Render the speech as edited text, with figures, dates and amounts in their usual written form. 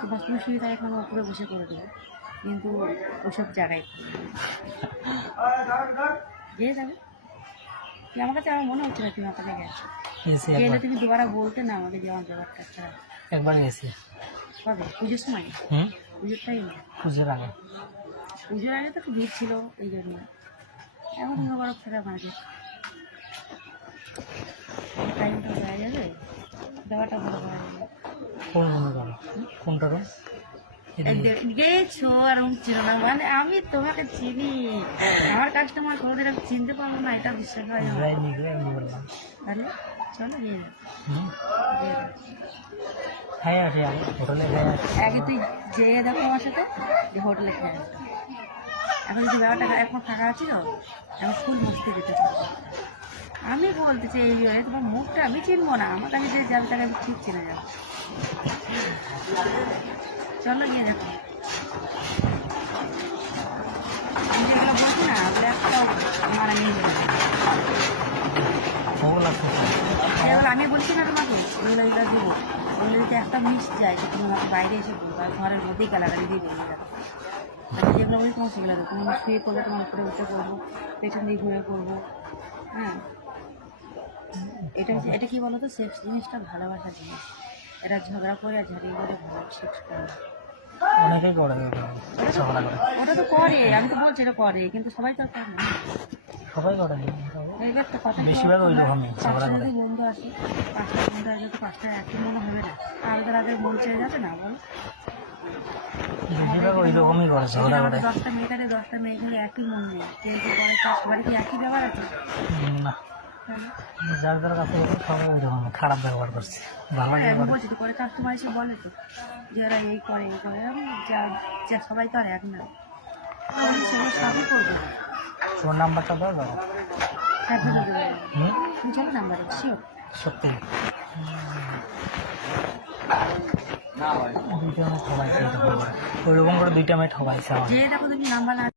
বাথরুমে শুয়ে তাই এখন উপরে বসে করে দেবো, কিন্তু ওসব জায়গায় গিয়ে যাবে। তুই আমার কাছে আমার মনে হচ্ছে না তুমি আমাকে গেছো, গেলে তুমি দুবারা বলতে না আমাকে যে আমার ব্যাপারটা ছাড়া। একবার গেছি কবে? পুজোর সময়? পুজোর টাইম? পুজোর আগে। পুজোর আগে তো একটু ভিড় ছিল এই জন্য। এখন আবারও ফেরা মাঝে টাইমটা হয়ে যাবে, দেওয়াটা ভালো করা যাবে। কোন রুমে যাবো? কোনটা রুম? গেছো আর ছিল না, মানে আমি তোমাকে চিনি, আমার কাস্টমার কোনোদিন আমি চিনতে পারবো না, এটা বিশ্বাস হয় না। তাহলে চলো গিয়ে খাই আসি আমি হোটেলে, আগে তুই যেয়ে দেখো আমার সাথে যে হোটেলে খেয়ে আসবো। এখন যদি ব্যাপারটা এখন ফাঁকা আছে না, এখন ফুল মস্তি যেতে পারবো। আমি বলতে চাই এই জন্য তোমার মুখটা আমি চিনবো না, আমার কাছে যে যাবে তাকে আমি ঠিক চিনে যাবো। চলো গিয়ে দেখো। আমি যেগুলো বলছি না ওগুলো একটা মারা নিয়ে যাবে। এবার আমি বলছি না তোমাকে ওইগুলো এগুলো দেবো, ওগুলো যদি একটা মিস যায় তো তুমি আমাকে বাইরে এসে বলবো, আর ঘরের মধ্যেই গালাগালি দিয়ে বেরিয়ে যাবে। আমি যেগুলো বলি তোমার সেগুলো দেবো, তুমি শুয়ে করবো, তোমার উপরে উঠে করবো, পেছন দিয়ে ঘুরে করবো। হ্যাঁ, এটা কি বলো তো, সেক্স জিনিসটা ভালোবাসার জিনিস। এরা ঝগড়া করে আর ঝাড়িয়ে করে ভালো সেক্স করে। অনেকেই করে ওটা তো করে, আমি তো বলছি এটা করে, কিন্তু সবাই তো আর করে না। সবাই করে এইবার তো কথা বেশিরভাগ ওই রকমই পাঁচটা যদি বন্ধু আসে, পাঁচটা বন্ধু আসলে তো পাঁচটা একই মনে হবে না, আলাদা আলাদা মন চেয়ে যাবে না বল। বেশিরভাগ ওই রকমই করে ঝগড়া করে। 10টা মেয়েটারে 10টা মেয়েগুলো একই মন নেই, কেউ তো করে সবারই কি একই ব্যবহার আছে না, যার যার কাছে সবাই ওই রকম খারাপ ব্যবহার করছে। ভালো আমি বলছি তো করে, কাস্টমার এসে বলে তো যারা এই করে এই করে, আমি যা সবাই তো আর এক না, সেগুলো সবই করবে। তোর নাম্বারটা দাও দাও। হ্যাঁ, তুমি চলো নাম্বার শিওর। সত্যি দুইটা মেয়ে ঠবাইছে, ওই রকম করে দুইটা মেয়ে ঠবাইছে। যে দেখো তুমি নাম্বার